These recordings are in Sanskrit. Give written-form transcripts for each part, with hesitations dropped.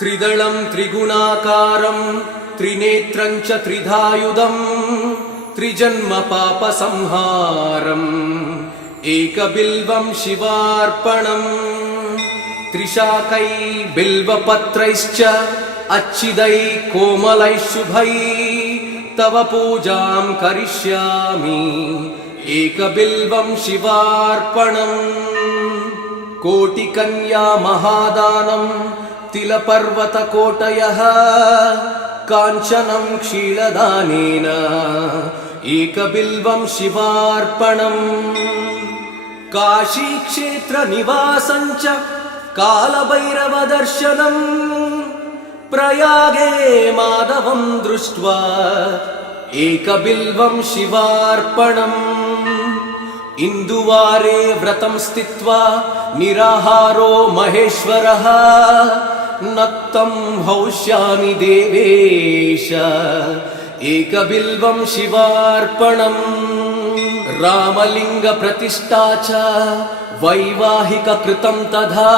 त्रिदलं त्रिगुणाकारं त्रिनेत्रं च त्रिधायुधं त्रिजन्म पापसंहारम् एकबिल्वं शिवार्पणम् त्रिशाकै बिल्वपत्रैश्च अच्छिदै कोमलै शुभै तव पूजां करिष्यामि एकबिल्वं शिवार्पणम् कोटिकन्या महादानं तिलपर्वतकोटयः काञ्चनं क्षीरदानेन एकबिल्वं शिवार्पणम् काशीक्षेत्रनिवासं च कालभैरवदर्शनम् प्रयागे माधवं दृष्ट्वा एकबिल्वं शिवार्पणम् इन्दुवारे व्रतं स्थित्वा निराहारो महेश्वरः नक्तं हौष्यामि देवेश एकबिल्वं शिवार्पणम् रामलिङ्गप्रतिष्ठा च वैवाहिककृतं तथा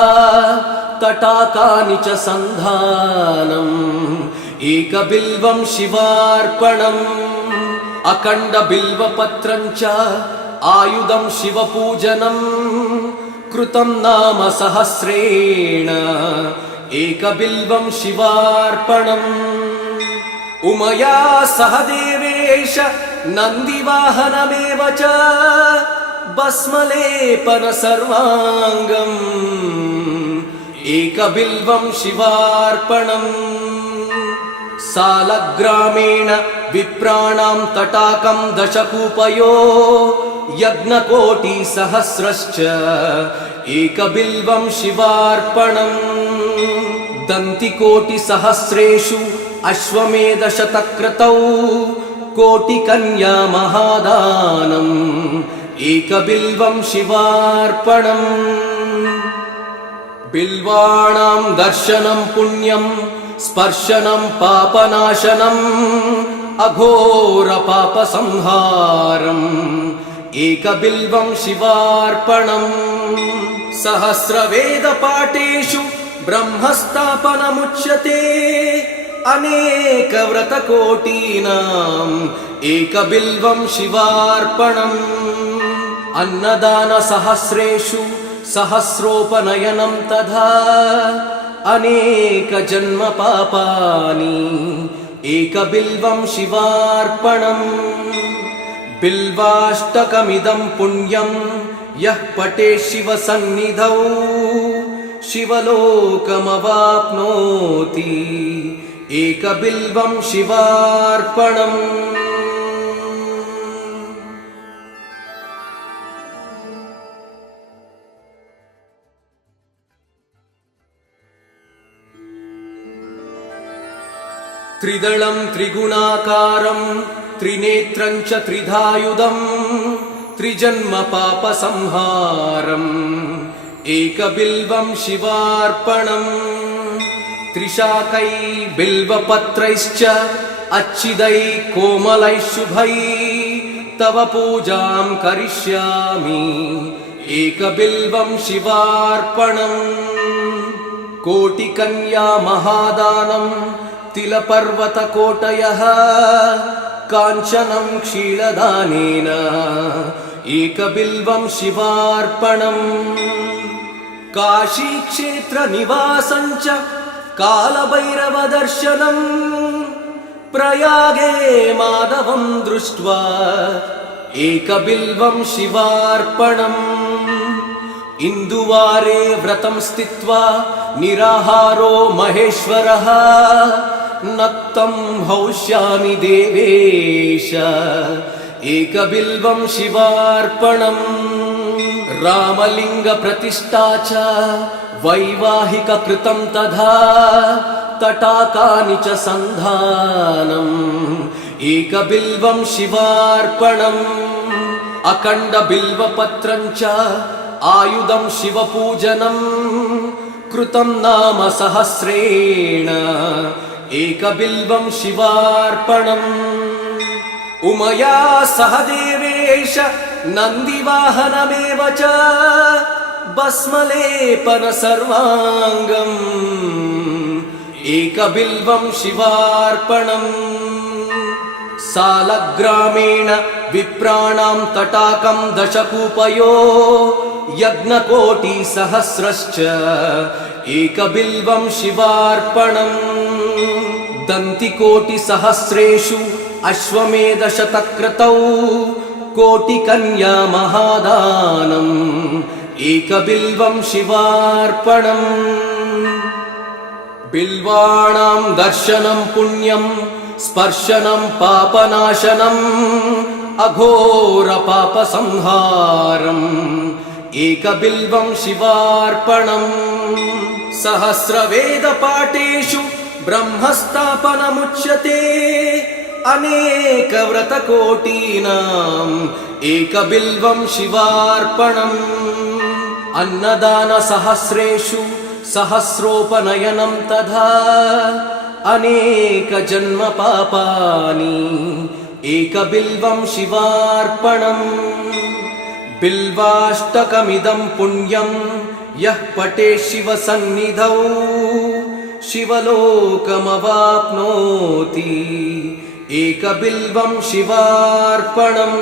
तटाकानि च सन्धानम् एकबिल्वं शिवार्पणम् अखण्डबिल्वपत्रं च आयुधं शिवपूजनम् कृतं नाम सहस्रेण एकबिल्वं शिवार्पणम् उमया सह देवेश नन्दिवाहनमेव च भस्मलेपन सर्वाङ्गम् एकबिल्वं शिवार्पणम् सालग्रामेण विप्राणां तटाकं दशकूपयो यज्ञकोटिसहस्रश्च एकबिल्वं शिवार्पणम् दन्तिकोटिसहस्रेषु अश्वमेधशतक्रतौ कोटिकन्या महादानम् एकबिल्वं शिवार्पणम् बिल्वाणां दर्शनं पुण्यं स्पर्शनं पापनाशनम् अघोरपापसंहारम् एकबिल्वं शिवार्पणम् सहस्रवेदपाठेषु ब्रह्मस्थापनमुच्यते अनेकव्रतकोटीनाम् एकबिल्वं शिवार्पणम् अन्नदानसहस्रेषु सहस्रोपनयनं तथा अनेकजन्मपापानि एकबिल्वं शिवार्पणम् बिल्वाष्टकमिदं पुण्यं यः पठेत् शिवसन्निधौ शिवलोकमवाप्नोति एकबिल्वं शिवार्पणम् त्रिदलं त्रिगुणाकारं त्रिनेत्रं च त्रिधायुधं त्रिजन्म पापसंहारम् एकबिल्वं शिवार्पणम् त्रिशाकै बिल्वपत्रैश्च अच्छिदै कोमलै शुभै तव पूजां करिष्यामि एकबिल्वं शिवार्पणम् कोटिकन्या महादानं तिलपर्वतकोटयः काञ्चनं क्षीरदानेन एकबिल्वं शिवार्पणम् काशीक्षेत्रनिवासं च कालभैरवदर्शनम् प्रयागे माधवं दृष्ट्वा एकबिल्वं शिवार्पणम् इन्दुवारे व्रतं स्थित्वा निराहारो महेश्वरः नक्तं हौष्यामि देवेश एकबिल्वं शिवार्पणम् रामलिङ्गप्रतिष्ठा च वैवाहिककृतं तथा तटाकानि च सन्धानम् एकबिल्वं शिवार्पणम् अखण्डबिल्वपत्रं च आयुधं शिवपूजनम् कृतं नाम सहस्रेण एकबिल्वं शिवार्पणम् उमया सह देवेश नन्दिवाहनमेव च भस्मलेपन सर्वाङ्गम् एकबिल्वं शिवार्पणम् सालग्रामेण विप्राणां तटाकं दशकूपयो यज्ञकोटिसहस्रश्च एकबिल्वं शिवार्पणम् दन्तिकोटिसहस्रेषु अश्वमेधशतक्रतौ कोटिकन्या महादानम् एकबिल्वं शिवार्पणम् बिल्वाणां दर्शनं पुण्यं स्पर्शनं पापनाशनम् अघोरपापसंहारम् एकबिल्वं शिवार्पणम् सहस्रवेदपाठेषु ब्रह्मस्थापनमुच्यते अनेकव्रतकोटीनाम् एकबिल्वं शिवार्पणम् अन्नदानसहस्रेषु सहस्रोपनयनं तथा अनेकजन्मपापानि एकबिल्वं शिवार्पणम् बिल्वाष्टकमिदं पुण्यं यः पठेत् शिवसन्निधौ शिवलोकमवाप्नोति एकबिल्वं शिवार्पणम्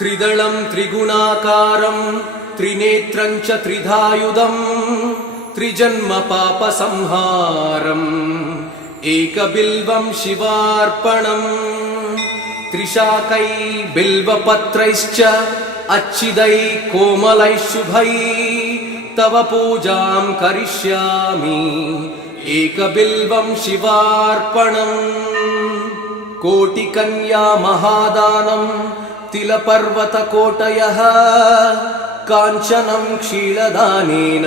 त्रिदलं त्रिगुणाकारं त्रिनेत्रं च त्रिधायुधं त्रिजन्मपापसंहारम् एकबिल्वं शिवार्पणम् त्रिशाकै बिल्वपत्रैश्च अच्छिदैः कोमलैः शुभैः तव पूजां करिष्यामि एकबिल्वं शिवार्पणम् कोटिकन्या महादानं तिलपर्वतकोटयः काञ्चनं क्षीरदानेन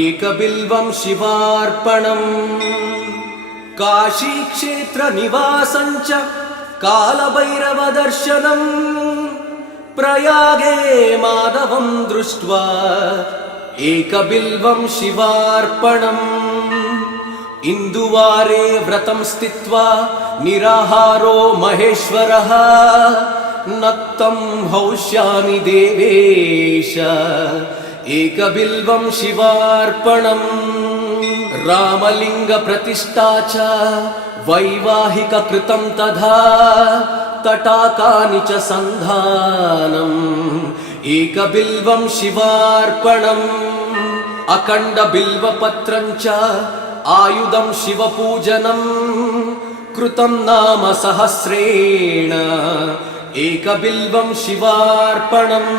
एकबिल्वं शिवार्पणम् काशीक्षेत्रनिवासं च कालभैरवदर्शनम् प्रयागे माधवं दृष्ट्वा एकबिल्वं शिवार्पणम् इन्दुवारे व्रतं स्थित्वा निराहारो महेश्वरः नक्तं हौष्यामि देवेश एकबिल्वं शिवार्पणम् रामलिङ्गप्रतिष्ठा च वैवाहिककृतं तथा तटाकानि च सन्धानम् एकबिल्वं शिवार्पणम् अखण्डबिल्वपत्रं च आयुधं शिवपूजनम् कृतं नाम सहस्रेण एकबिल्वं शिवार्पणम्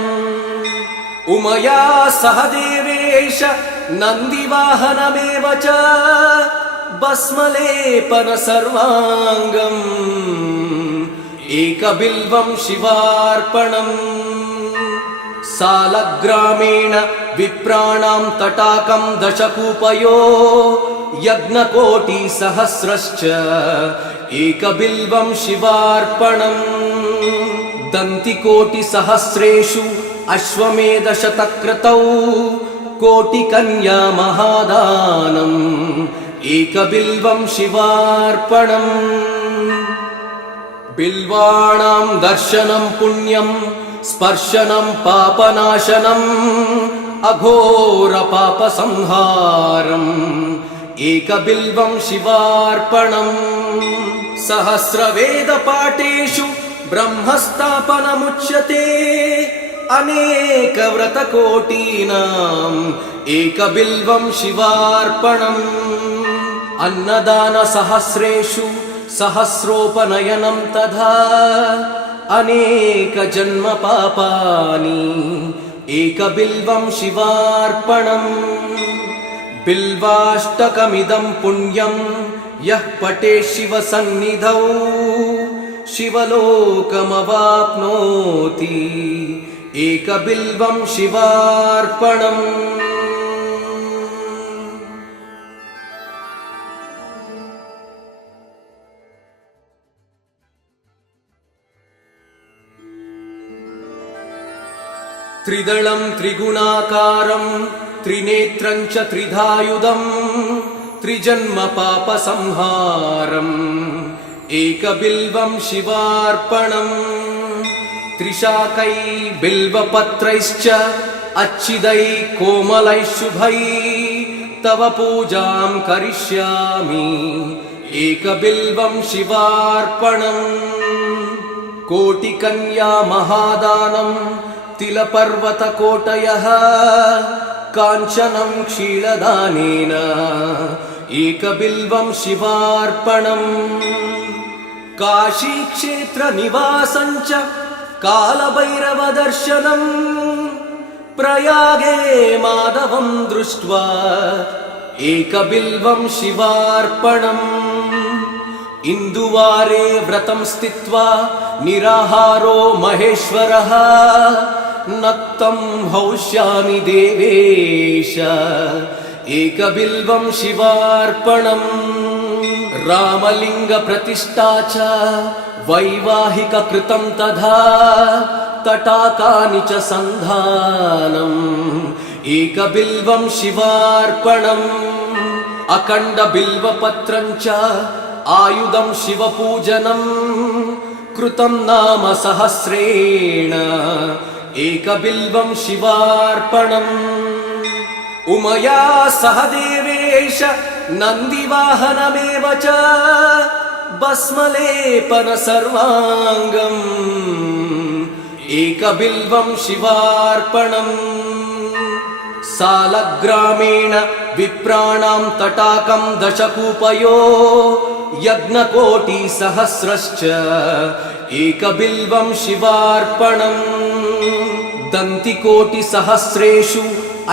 उमया सह देवेश नन्दिवाहनमेव च भस्मलेपन सर्वाङ्गम् एकबिल्वं शिवार्पणम् सालग्रामेण विप्राणां तटाकं दशकूपयो यज्ञकोटिसहस्रश्च एकबिल्वं शिवार्पणम् दन्तिकोटिसहस्रेषु अश्वमेधशतक्रतौ कोटिकन्या महादानम् एकबिल्वं शिवार्पणम् बिल्वाणां दर्शनं पुण्यं स्पर्शनं पापनाशनम् अघोरपापसंहारम् एकबिल्वं शिवार्पणम् सहस्रवेदपाठेषु ब्रह्मस्थापनमुच्यते अनेकव्रतकोटीनाम् एकबिल्वं शिवार्पणम् अन्नदानसहस्रेषु सहस्रोपनयनं तथा अनेकजन्मपापानि एकबिल्वं शिवार्पणम् बिल्वाष्टकमिदं पुण्यं यः पठेत् शिवसन्निधौ शिवलोकमवाप्नोति एकबिल्वं शिवार्पणम् त्रिदलं त्रिगुणाकारं त्रिनेत्रं च त्रिधायुधं त्रिजन्मपापसंहारम् एकबिल्वं शिवार्पणम् त्रिशाकै बिल्वपत्रैश्च अच्छिदै कोमलैः शुभै तव पूजां करिष्यामि एकबिल्वं शिवार्पणम् कोटिकन्या महादानं तिलपर्वतकोटयः काञ्चनं क्षीरदानेन एकबिल्वं शिवार्पणम् काशीक्षेत्रनिवासं च कालभैरवदर्शनम् प्रयागे माधवं दृष्ट्वा एकबिल्वं शिवार्पणम् इन्दुवारे व्रतं स्थित्वा निराहारो महेश्वरः नक्तं हौष्यामि देवेश एकबिल्वं शिवार्पणम् रामलिङ्गप्रतिष्ठा च वैवाहिककृतं तथा तटाकानि च सन्धानम् एकबिल्वं शिवार्पणम् अखण्डबिल्वपत्रं च आयुधं शिवपूजनम् कृतं नाम सहस्रेण एकबिल्वं शिवार्पणम् उमया सह देवेश नन्दिवाहनमेव च भस्मलेपन सर्वाङ्गम् एकबिल्वं शिवार्पणम् सालग्रामेण विप्राणां तटाकं दशकूपयो यज्ञकोटिसहस्रश्च एकबिल्वं शिवार्पणम् दन्तिकोटिसहस्रेषु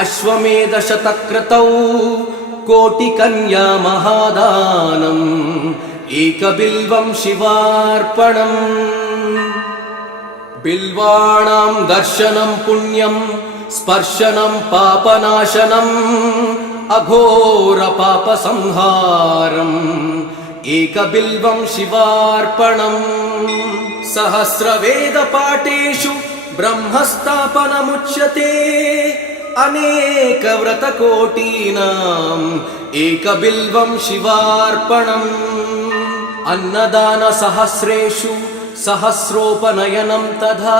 अश्वमेधशतक्रतौ कोटिकन्या महादानम् एकबिल्वं शिवार्पणम् बिल्वाणां दर्शनं पुण्यं स्पर्शनं पापनाशनम् अघोरपापसंहारम् एकबिल्वं शिवार्पणम् सहस्रवेदपाठेषु ब्रह्मस्थापनमुच्यते अनेकव्रतकोटीनाम् एकबिल्वं शिवार्पणम् अन्नदानसहस्रेषु सहस्रोपनयनं तथा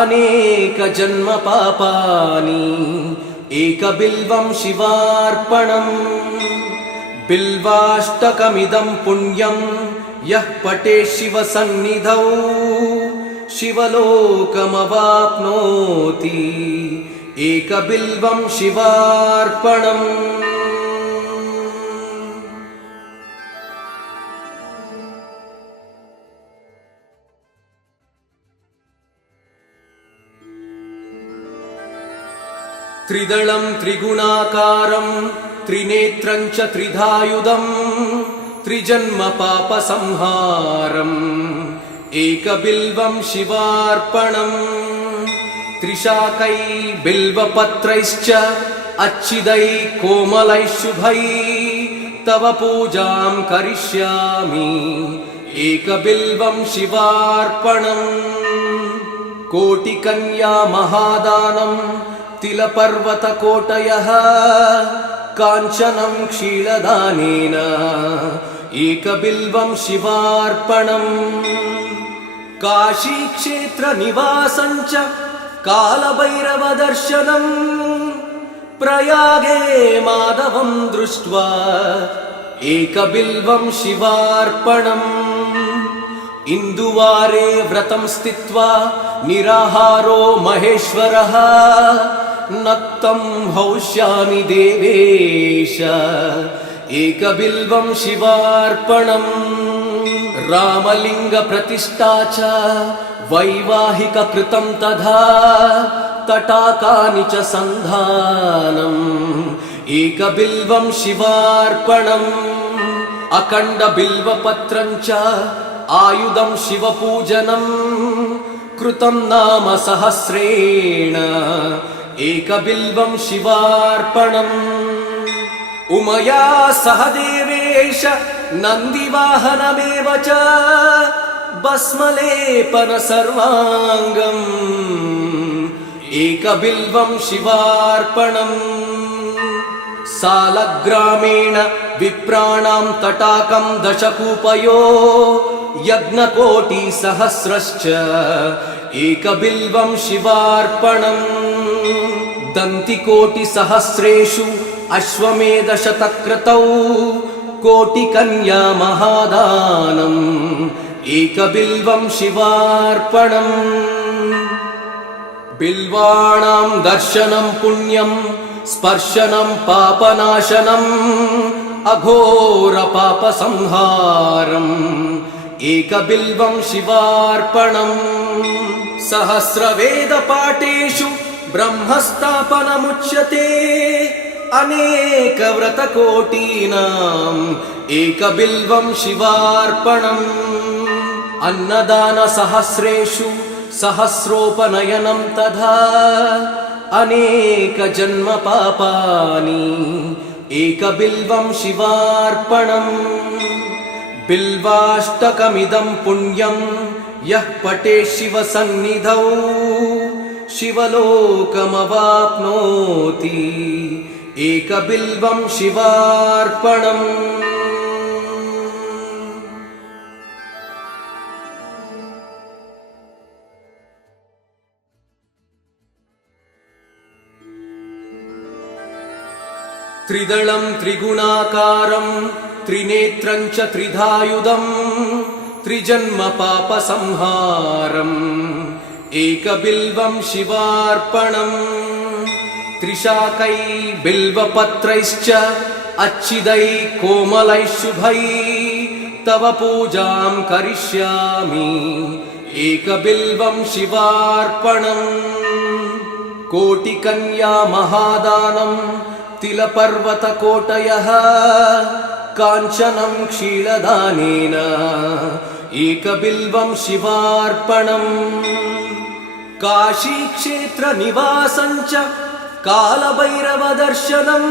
अनेकजन्मपापानि एकबिल्वं शिवार्पणम् बिल्वाष्टकमिदं पुण्यं यः पठेत् शिवसन्निधौ शिवलोकमवाप्नोति एकबिल्वं शिवार्पणम् त्रिदलं त्रिगुणाकारं त्रिनेत्रं च त्रिधायुधं त्रिजन्मपापसंहारम् एकबिल्वं शिवार्पणम् त्रिशाकै बिल्वपत्रैश्च अच्छिदै कोमलैः शुभै तव पूजां करिष्यामि एकबिल्वं शिवार्पणम् कोटिकन्या महादानं तिलपर्वतकोटयः काञ्चनं क्षीरदानेन एकबिल्वं शिवार्पणम् काशीक्षेत्रनिवासं च कालभैरवदर्शनम् प्रयागे माधवं दृष्ट्वा एकबिल्वं शिवार्पणम् इन्दुवारे व्रतं स्थित्वा निराहारो महेश्वरः नक्तं हौष्यामि देवेश एकबिल्वं शिवार्पणम् रामलिङ्गप्रतिष्ठा च वैवाहिककृतं तथा तटाकानि च सन्धानम् एकबिल्वं शिवार्पणम् अखण्डबिल्वपत्रं च आयुधं शिवपूजनम् कृतं नाम सहस्रेण एकबिल्वं शिवार्पणम् उमया सह देवेश नन्दिवाहनमेव च भस्मलेपन सर्वाङ्गम् एकबिल्वं शिवार्पणम् सालग्रामेण विप्राणां तटाकं दशकूपयो यज्ञकोटिसहस्रश्च एकबिल्वं शिवार्पणम् दन्तिकोटिसहस्रेषु अश्वमेधशतक्रतौ कोटिकन्या महादानम् एकबिल्वं शिवार्पणम् बिल्वाणां दर्शनं पुण्यं स्पर्शनं पापनाशनम् अघोरपापसंहारम् एकबिल्वं शिवार्पणम् सहस्रवेदपाठेषु ब्रह्मस्थापनमुच्यते अनेकव्रतकोटीनाम् एकबिल्वं शिवार्पणम् अन्नदानसहस्रेषु सहस्रोपनयनं तथा अनेकजन्मपापानि एकबिल्वं शिवार्पणम् बिल्वाष्टकमिदं पुण्यं यः पठेत् शिवसन्निधौ शिवलोकमवाप्नोति एकबिल्वं शिवार्पणम् त्रिदलं त्रिगुणाकारं त्रिनेत्रं च त्रिधायुधं त्रिजन्मपापसंहारम् एकबिल्वं शिवार्पणम् त्रिशाकै बिल्वपत्रैश्च अच्छिदै कोमलैः शुभै तव पूजां करिष्यामि एकबिल्वं शिवार्पणम् कोटिकन्या महादानं तिलपर्वतकोटयः काञ्चनं क्षीरदानेन एकबिल्वं शिवार्पणम् काशीक्षेत्रनिवासं च कालभैरवदर्शनम्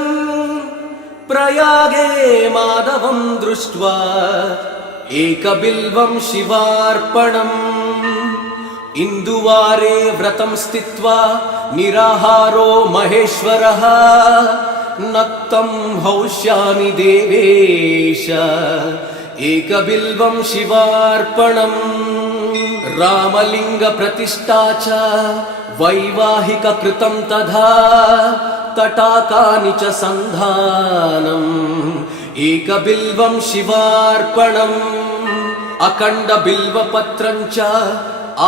प्रयागे माधवं दृष्ट्वा एकबिल्वं शिवार्पणम् इन्दुवारे व्रतं स्थित्वा निराहारो महेश्वरः नक्तं हौष्यामि देवेश एकबिल्वं शिवार्पणम् रामलिङ्गप्रतिष्ठा च वैवाहिककृतं तथा तटाकानि च सन्धानम् एकबिल्वं शिवार्पणम् अखण्डबिल्वपत्रं च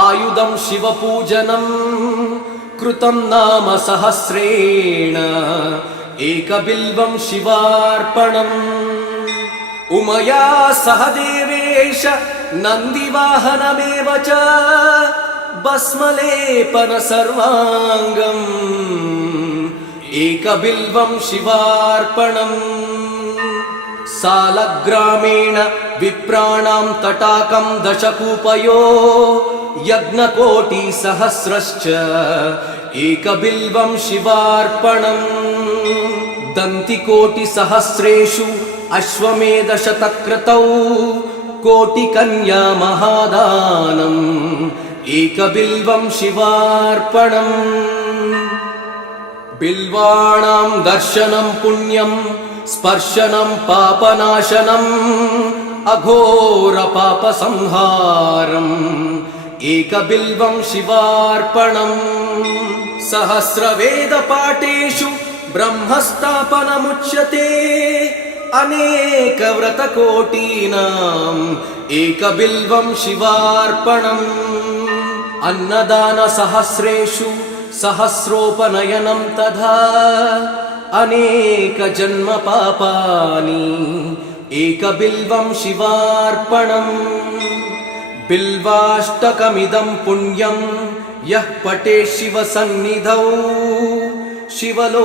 आयुधं शिवपूजनम् कृतं नाम सहस्रेण एकबिल्वं शिवार्पणम् उमया सह देवेश नन्दिवाहनमेव च भस्मलेपन सर्वाङ्गम् एकबिल्वं शिवार्पणम् सालग्रामेण विप्राणां तटाकं दशकूपयो यज्ञकोटिसहस्रश्च एकबिल्वं शिवार्पणम् दन्तिकोटिसहस्रेषु अश्वमेधशतक्रतौ कोटिकन्या महादानम् एकबिल्वं शिवार्पणम् बिल्वाणां दर्शनं पुण्यं स्पर्शनं पापनाशनम् अघोरपापसंहारम् एकबिल्वं शिवार्पणम् सहस्रवेदपाठेषु ब्रह्मस्थापनमुच्यते अनेकव्रतकोटीनाम् एकबिल्वं शिवार्पणम् अन्नदानसहस्रेषु सहस्रोपनयनं तथा अनेकजन्मपापानि एकबिल्वं शिवार्पणम् बिल्वाष्टकमिदं पुण्यं यः पठेत् शिवसन्निधौ शिवलोकमवाप्नोति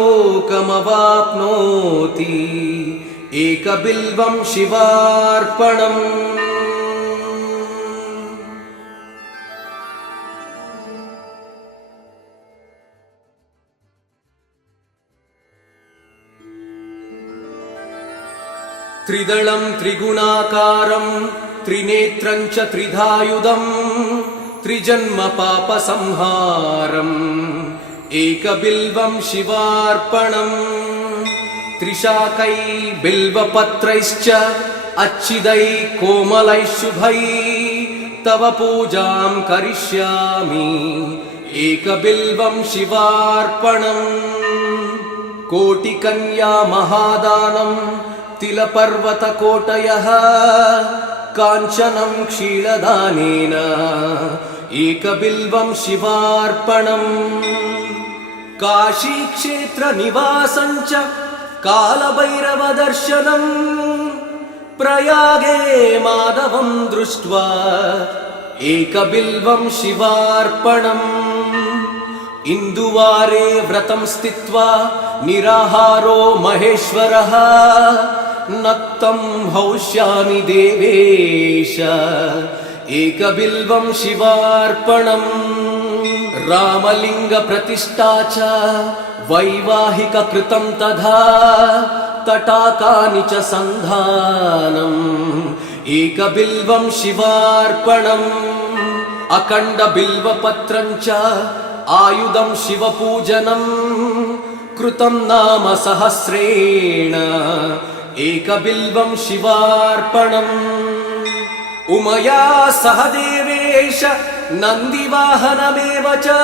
एकबिल्वं शिवार्पणम् त्रिदलं त्रिगुणाकारं त्रिनेत्रं च त्रिधायुधं त्रिजन्मपापसंहारम् एकबिल्वं शिवार्पणम् त्रिशाकै बिल्वपत्रैश्च अच्छिदै कोमलै शुभै तव पूजां करिष्यामि एकबिल्वं शिवार्पणम् कोटिकन्या महादानं तिलपर्वतकोटयः काञ्चनं क्षीरदानेन एकबिल्वं शिवार्पणम् काशीक्षेत्रनिवासं च कालभैरवदर्शनम् प्रयागे माधवं दृष्ट्वा एकबिल्वं शिवार्पणम् इन्दुवारे व्रतं स्थित्वा निराहारो महेश्वरः नक्तं हौष्यामि देवेश एकबिल्वं शिवार्पणम् रामलिङ्गप्रतिष्ठा च वैवाहिककृतं तथा तटाकानि च सन्धानम् एकबिल्वं शिवार्पणम् अखण्डबिल्वपत्रं च आयुधं शिवपूजनम् कृतं नाम सहस्रेण एकबिल्वं शिवार्पणम् उमया सह देवेश नन्दिवाहनमेव च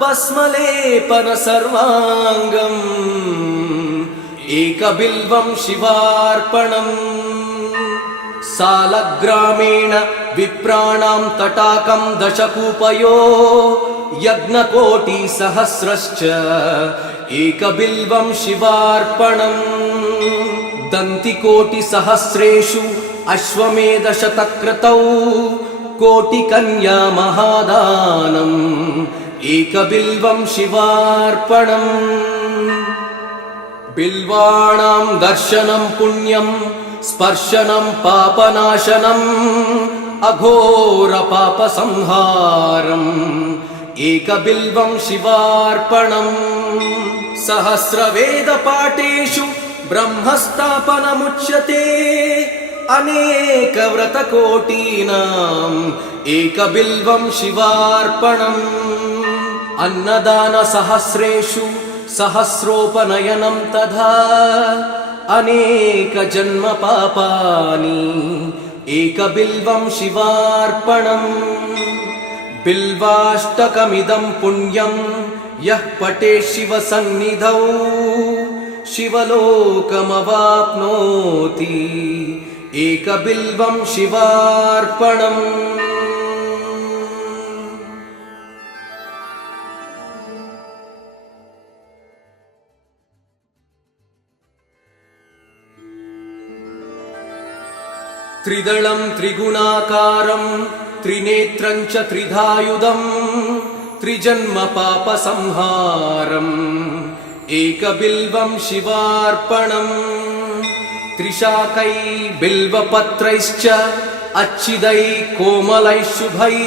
भस्मलेपन सर्वाङ्गम् एकबिल्वं शिवार्पणम् सालग्रामेण विप्राणां तटाकं दशकूपयो यज्ञकोटिसहस्रश्च एकबिल्वं शिवार्पणम् दन्तिकोटिसहस्रेषु अश्वमेधशतक्रतौ कोटिकन्या महादानम् एकबिल्वं शिवार्पणम् बिल्वाणां दर्शनं पुण्यं स्पर्शनं पापनाशनम् अघोरपापसंहारम् एकबिल्वं शिवार्पणम् सहस्रवेदपाठेषु ब्रह्मस्थापनमुच्यते अनेकव्रतकोटीनाम् एकबिल्वं शिवार्पणम् अन्नदानसहस्रेषु सहस्रोपनयनं तथा अनेकजन्मपापानि एकबिल्वं शिवार्पणम् बिल्वाष्टकमिदं पुण्यं यः पठेत् शिवसन्निधौ शिवलोकमवाप्नोति एकबिल्वं शिवार्पणम् त्रिदलं त्रिगुणाकारं त्रिनेत्रं च त्रिधायुधम् त्रिजन्मपापसंहारम् एकबिल्वं शिवार्पणम् त्रिशाकै बिल्वपत्रैश्च अच्छिदै कोमलै शुभै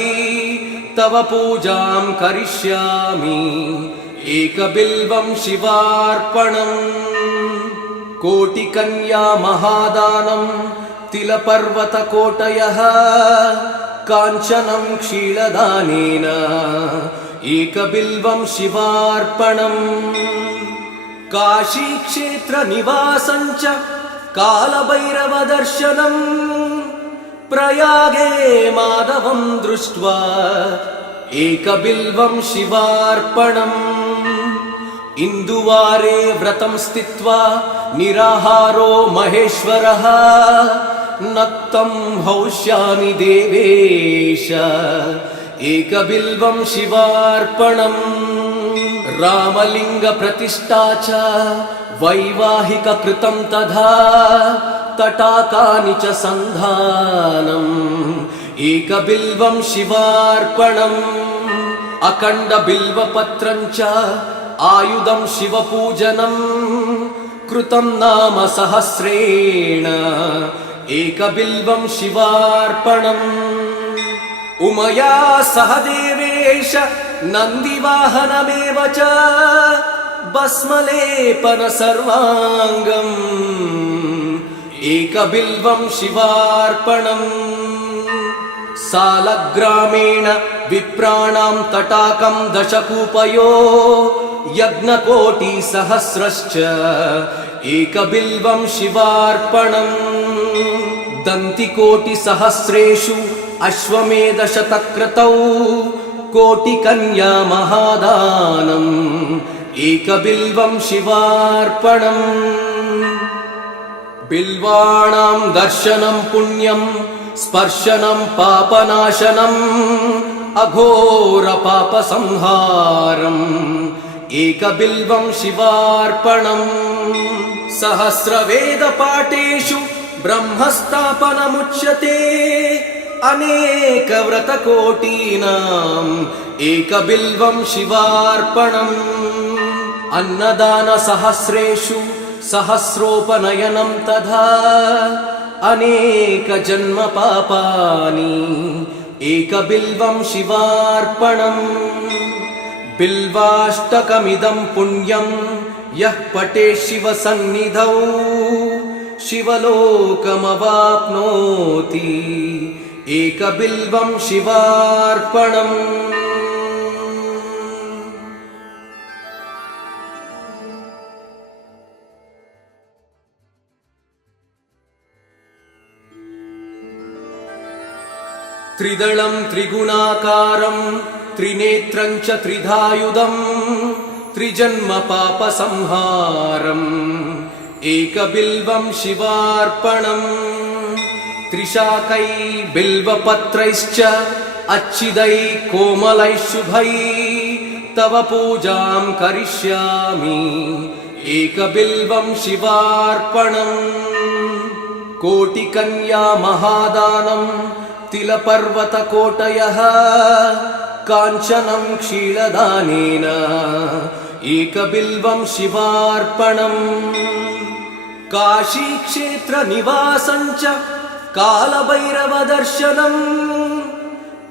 तव पूजां करिष्यामि एकबिल्वं शिवार्पणम् कोटिकन्या महादानं तिलपर्वतकोटयः काञ्चनं क्षीरदानेन एकबिल्वं शिवार्पणम् काशीक्षेत्रनिवासं च कालभैरवदर्शनम् प्रयागे माधवं दृष्ट्वा एकबिल्वं शिवार्पणम् इन्दुवारे व्रतं स्थित्वा निराहारो महेश्वरः नक्तं हौष्यामि देवेश एकबिल्वं शिवार्पणम् रामलिङ्गप्रतिष्ठा च वैवाहिककृतं तथा तटाकानि च सन्धानम् एकबिल्वं शिवार्पणम् अखण्डबिल्वपत्रं च आयुधं शिवपूजनम् कृतं नाम सहस्रेण एकबिल्वं शिवार्पणम् उमया सह देवेश नन्दिवाहनमेव च भस्मलेपन सर्वाङ्गम् एकबिल्वं शिवार्पणम् सालग्रामेण विप्राणां तटाकं दशकूपयो यज्ञकोटिसहस्रश्च एकबिल्वं शिवार्पणम् दन्तिकोटिसहस्रेषु अश्वमेधशतक्रतौ कोटिकन्या महादानम् एकबिल्वं शिवार्पणम् बिल्वाणां दर्शनं पुण्यं स्पर्शनं पापनाशनम् अघोरपापसंहारम् एकबिल्वं शिवार्पणम् सहस्रवेदपाठेषु ब्रह्मस्थापनमुच्यते अनेकव्रतकोटीनाम् एकबिल्वं शिवार्पणम् अन्नदानसहस्रेषु सहस्रोपनयनं तथा अनेकजन्मपापानि एकबिल्वं शिवार्पणम् बिल्वाष्टकमिदं पुण्यं यः पठेत् शिवसन्निधौ शिवलोकमवाप्नोति एकबिल्वं शिवार्पणम् त्रिदलं त्रिगुणाकारं त्रिनेत्रं च त्रिधायुधं त्रिजन्मपापसंहारम् एकबिल्वं शिवार्पणम् त्रिशाकै बिल्वपत्रैश्च अच्छिदै कोमलै शुभै तव पूजां करिष्यामि एकबिल्वं शिवार्पणम् कोटिकन्या महादानम् तिलपर्वतकोटयः काञ्चनं क्षीरदानेन एकबिल्वं शिवार्पणम् काशीक्षेत्रनिवासं च कालभैरवदर्शनम्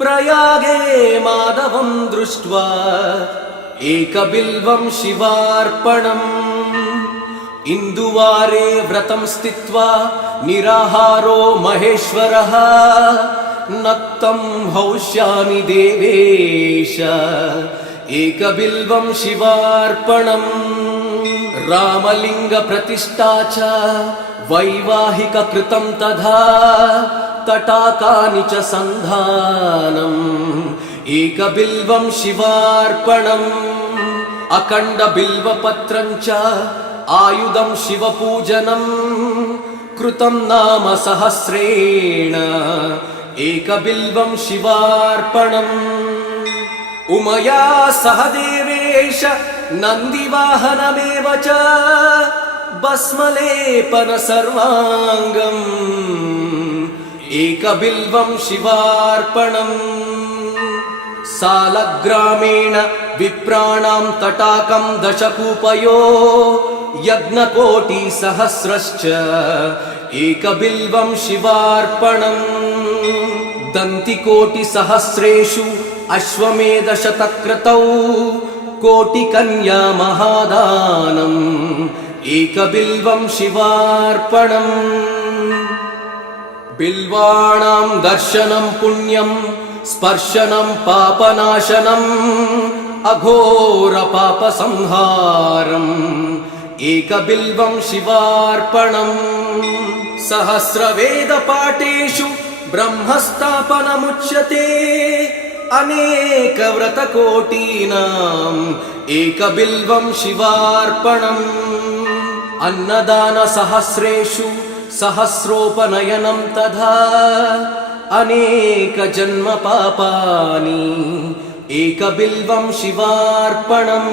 प्रयागे माधवं दृष्ट्वा एकबिल्वं शिवार्पणम् इन्दुवारे व्रतं स्थित्वा निराहारो महेश्वरः नक्तं हौष्यामि देवेश एकबिल्वं शिवार्पणम् रामलिङ्गप्रतिष्ठा च वैवाहिककृतं तथा तटाकानि च सन्धानम् एकबिल्वं शिवार्पणम् अखण्डबिल्वपत्रं च आयुधं शिवपूजनम् कृतं नाम सहस्रेण एकबिल्वं शिवार्पणम् उमया सह देवेश नन्दिवाहनमेव च भस्मलेपन सर्वाङ्गम् एकबिल्वं शिवार्पणम् सालग्रामेण विप्राणां तटाकं दशकूपयो यज्ञकोटिसहस्रश्च एकबिल्वं शिवार्पणम् दन्तिकोटिसहस्रेषु अश्वमेधशतक्रतौ कोटिकन्या महादानम् एकबिल्वं शिवार्पणम् बिल्वाणां दर्शनं पुण्यं स्पर्शनं पापनाशनम् अघोरपापसंहारम् एकबिल्वं शिवार्पणम् सहस्रवेदपाठेषु ब्रह्मस्थापनमुच्यते अनेकव्रतकोटीनाम् एकबिल्वं शिवार्पणम् अन्नदानसहस्रेषु सहस्रोपनयनं तथा अनेकजन्मपापानि एकबिल्वं शिवार्पणम्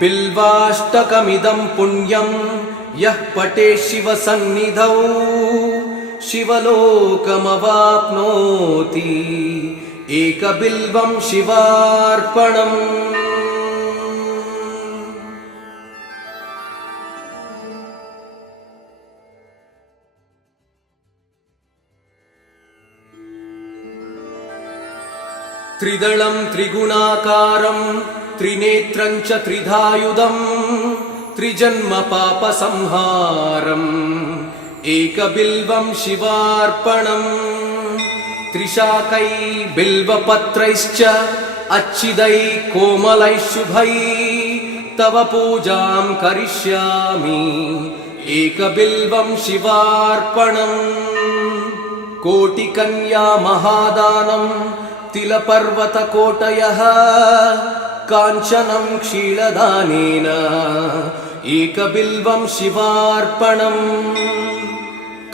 बिल्वाष्टकमिदं पुण्यं यः पठेत् शिवसन्निधौ शिवलोकमवाप्नोति एकबिल्वं शिवार्पणम् त्रिदलं त्रिगुणाकारं त्रिनेत्रं च त्रिधायुधं त्रिजन्मपापसंहारम् एकबिल्वं शिवार्पणम् त्रिशाकै बिल्वपत्रैश्च अच्छिदै कोमलै शुभै तव पूजां करिष्यामि एकबिल्वं शिवार्पणम् कोटिकन्या महादानं तिलपर्वतकोटयः काञ्चनं क्षीरदानेन एकबिल्वं शिवार्पणम्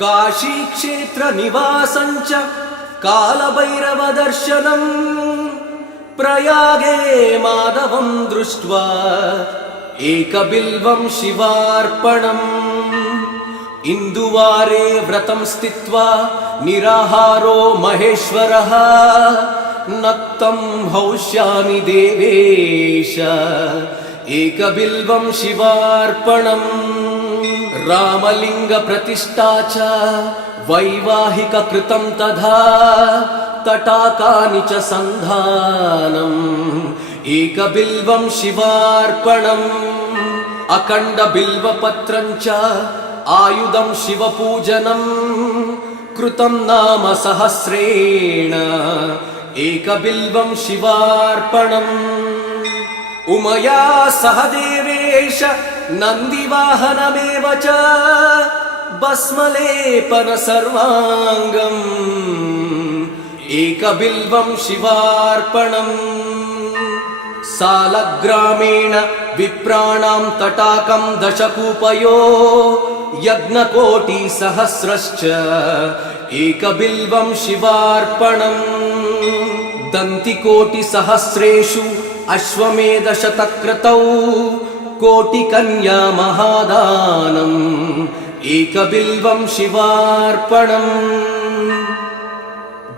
काशीक्षेत्रनिवासं च कालभैरवदर्शनम् प्रयागे माधवं दृष्ट्वा एकबिल्वं शिवार्पणम् इन्दुवारे व्रतं स्थित्वा निराहारो महेश्वरः नक्तं हौष्यामि देवेश एकबिल्वं शिवार्पणम् रामलिङ्गप्रतिष्ठा च वैवाहिककृतं तथा तटाकानि च सन्धानम् एकबिल्वं शिवार्पणम् अखण्डबिल्वपत्रं च आयुधं शिवपूजनम् कृतं नाम सहस्रेण एकबिल्वं शिवार्पणम् उमया सह देवेश नन्दिवाहनमेव च भस्मलेपन सर्वाङ्गम् एकबिल्वं शिवार्पणम् सालग्रामेण विप्राणां तटाकं दशकूपयो यज्ञकोटिसहस्रश्च एकबिल्वं शिवार्पणम् दन्तिकोटिसहस्रेषु अश्वमेधशतक्रतौ कोटिकन्या महादानम् एकबिल्वं शिवार्पणम्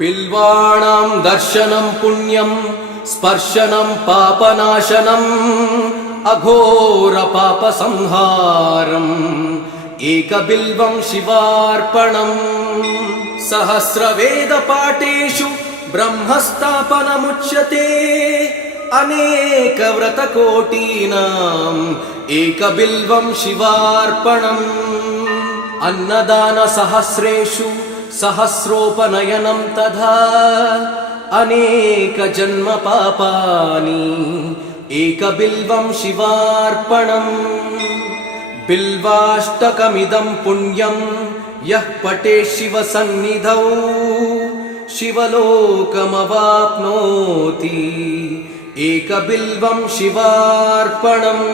बिल्वाणां दर्शनं पुण्यं स्पर्शनं पापनाशनम् अघोरपापसंहारम् एकबिल्वं शिवार्पणम् सहस्रवेदपाठेषु ब्रह्मस्थापनमुच्यते अनेकव्रतकोटीनाम् एकबिल्वं शिवार्पणम् अन्नदानसहस्रेषु सहस्रोपनयनं तथा अनेकजन्मपापानि एकबिल्वं शिवार्पणम् बिल्वाष्टकमिदं पुण्यं यः पठेत् शिवसन्निधौ शिवलोकमवाप्नोति एकबिल्वं शिवार्पणम्